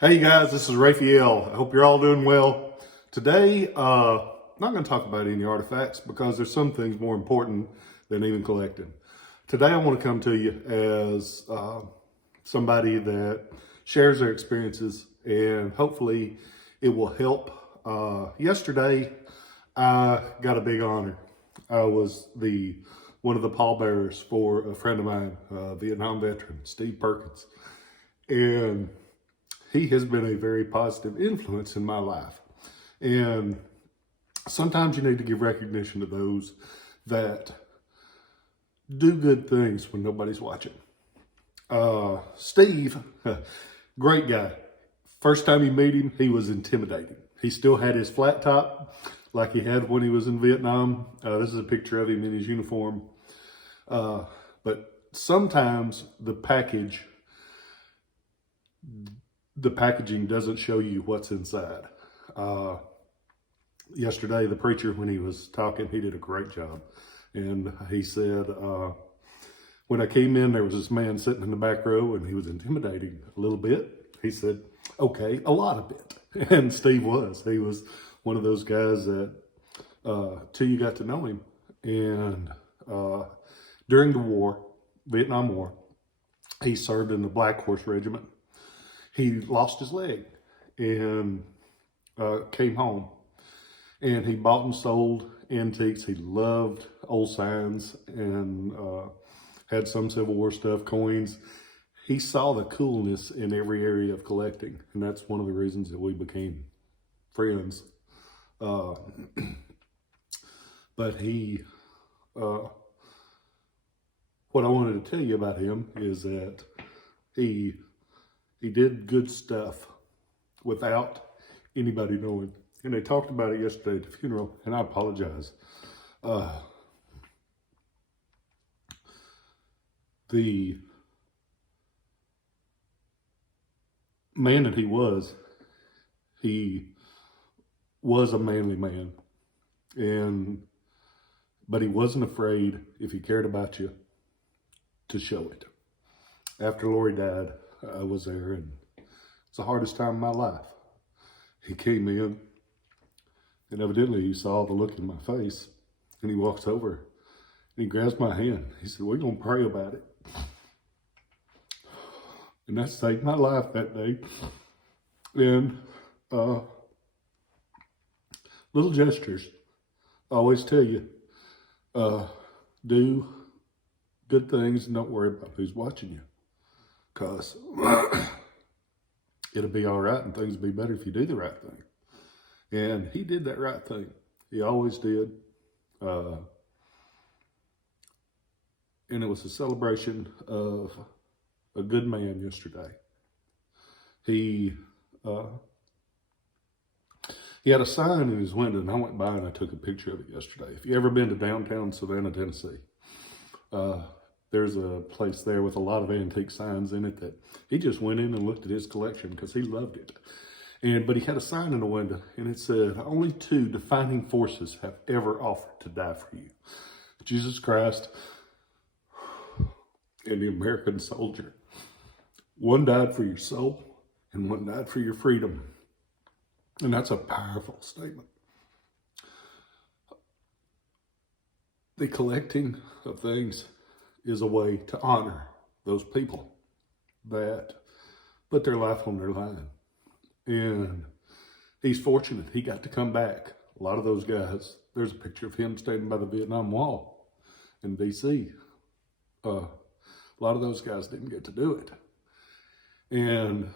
Hey guys, this is Raphael. I hope you're all doing well. Today, I'm not going to talk about any artifacts because there's some things more important than even collecting. Today, I want to come to you as somebody that shares their experiences and hopefully it will help. Yesterday, I got a big honor. I was one of the pallbearers for a friend of mine, a Vietnam veteran, Steve Perkins. And he has been a very positive influence in my life. And sometimes you need to give recognition to those that do good things when nobody's watching. Steve, great guy. First time you meet him, he was intimidating. He still had his flat top like he had when he was in Vietnam. This is a picture of him in his uniform. But sometimes the packaging doesn't show you what's inside. Yesterday, the preacher, when he was talking, he did a great job. And he said, when I came in, there was this man sitting in the back row and he was intimidating a little bit. He said, okay, a lot of bit. And Steve was. He was one of those guys that, till you got to know him. And during the war, Vietnam War, he served in the Black Horse Regiment. He lost his leg and came home. And he bought and sold antiques. He loved old signs and had some Civil War stuff, coins. He saw the coolness in every area of collecting. And that's one of the reasons that we became friends. But what I wanted to tell you about him is that he did good stuff without anybody knowing. And they talked about it yesterday at the funeral, and I apologize. The man that he was a manly man. But he wasn't afraid, if he cared about you, to show it. After Lori died, I was there, and it's the hardest time of my life. He came in, and evidently he saw the look in my face, and he walks over, and he grabs my hand. He said, we're going to pray about it. And that saved my life that day. And little gestures, I always tell you, do good things and don't worry about who's watching you. Because it'll be all right and things will be better if you do the right thing. And he did that right thing. He always did. And it was a celebration of a good man yesterday. He had a sign in his window, and I went by and I took a picture of it yesterday. If you ever been to downtown Savannah, Tennessee, there's a place there with a lot of antique signs in it that he just went in and looked at his collection because he loved it. But he had a sign in the window, and it said, only two defining forces have ever offered to die for you: Jesus Christ and the American soldier. One died for your soul, and one died for your freedom. And that's a powerful statement. The collecting of things is a way to honor those people that put their life on their line. And he's fortunate he got to come back. A lot of those guys, there's a picture of him standing by the Vietnam Wall in DC. A lot of those guys didn't get to do it. And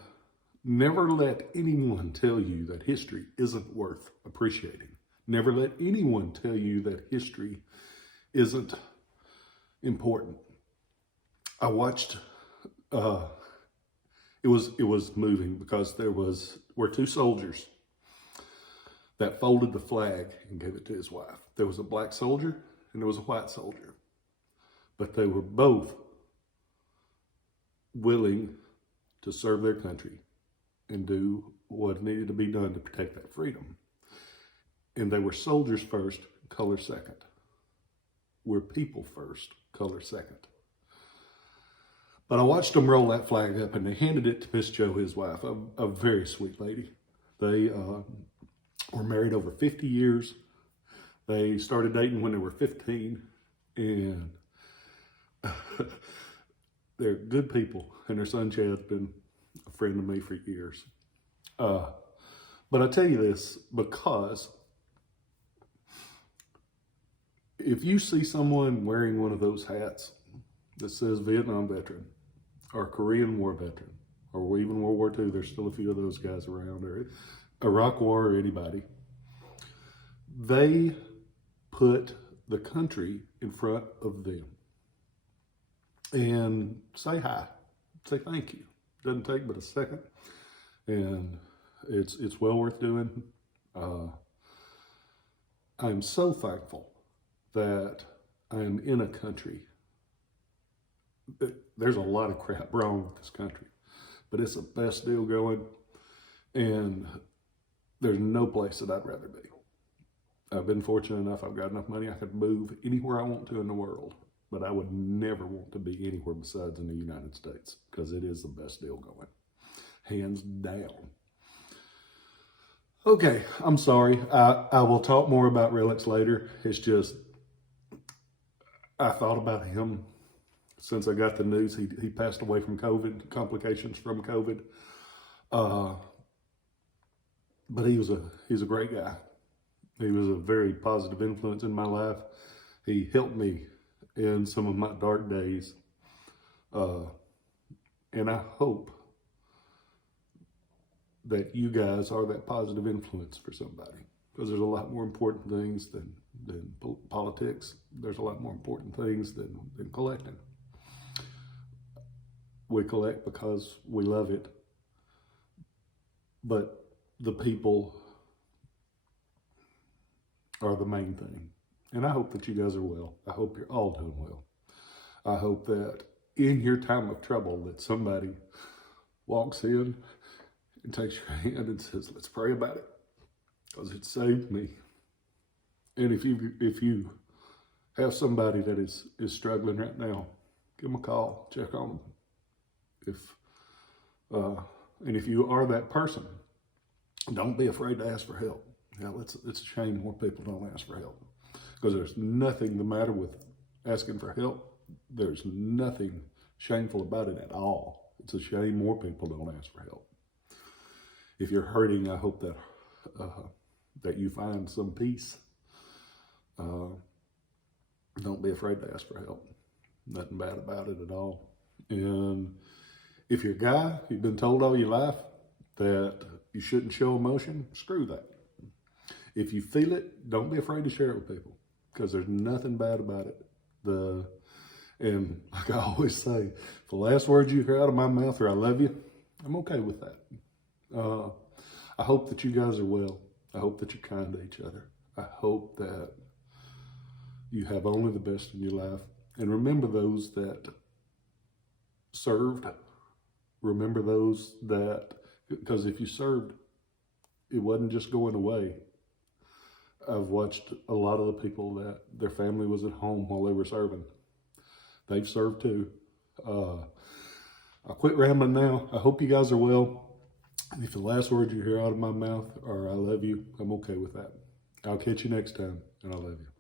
never let anyone tell you that history isn't worth appreciating. Never let anyone tell you that history isn't important. I watched, it was moving because were two soldiers that folded the flag and gave it to his wife. There was a black soldier and there was a white soldier, but they were both willing to serve their country and do what needed to be done to protect that freedom. And they were soldiers first, color second. We're people first, color second. But I watched them roll that flag up, and they handed it to Miss Jo, his wife, a very sweet lady. They were married over 50 years. They started dating when they were 15, and they're good people. And their son Chad's been a friend of me for years. But I tell you this because if you see someone wearing one of those hats that says Vietnam veteran or Korean War veteran or even World War II, there's still a few of those guys around, or Iraq War or anybody, they put the country in front of them. And say hi, say thank you. Doesn't take but a second, and it's well worth doing. I'm so thankful that I am in a country. There's a lot of crap wrong with this country, but it's the best deal going, and there's no place that I'd rather be. I've been fortunate enough, I've got enough money, I could move anywhere I want to in the world, but I would never want to be anywhere besides in the United States because it is the best deal going, hands down. Okay, I'm sorry. I will talk more about Relics later. It's just, I thought about him since I got the news. He passed away from COVID, complications from COVID. But he's a great guy. He was a very positive influence in my life. He helped me in some of my dark days. And I hope that you guys are that positive influence for somebody, because there's a lot more important things than politics. There's a lot more important things than collecting. We collect because we love it, but the people are the main thing. And I hope that you guys are well. I hope you're all doing well. I hope that in your time of trouble that somebody walks in and takes your hand and says, let's pray about it, because it saved me. And if you have somebody that is struggling right now, give them a call, check on them. And if you are that person, don't be afraid to ask for help. It's a shame more people don't ask for help, because there's nothing the matter with asking for help. There's nothing shameful about it at all. It's a shame more people don't ask for help. If you're hurting, I hope that you find some peace. Don't be afraid to ask for help. Nothing bad about it at all. And if you're a guy, you've been told all your life that you shouldn't show emotion, screw that. If you feel it, don't be afraid to share it with people, because there's nothing bad about it. And like I always say, if the last words you hear out of my mouth are I love you, I'm okay with that. I hope that you guys are well. I hope that you're kind to each other. I hope that you have only the best in your life. And remember those that served. Remember those that, because if you served, it wasn't just going away. I've watched a lot of the people that their family was at home while they were serving. They've served too. I'll quit rambling now. I hope you guys are well. And if the last words you hear out of my mouth are I love you, I'm okay with that. I'll catch you next time, and I love you.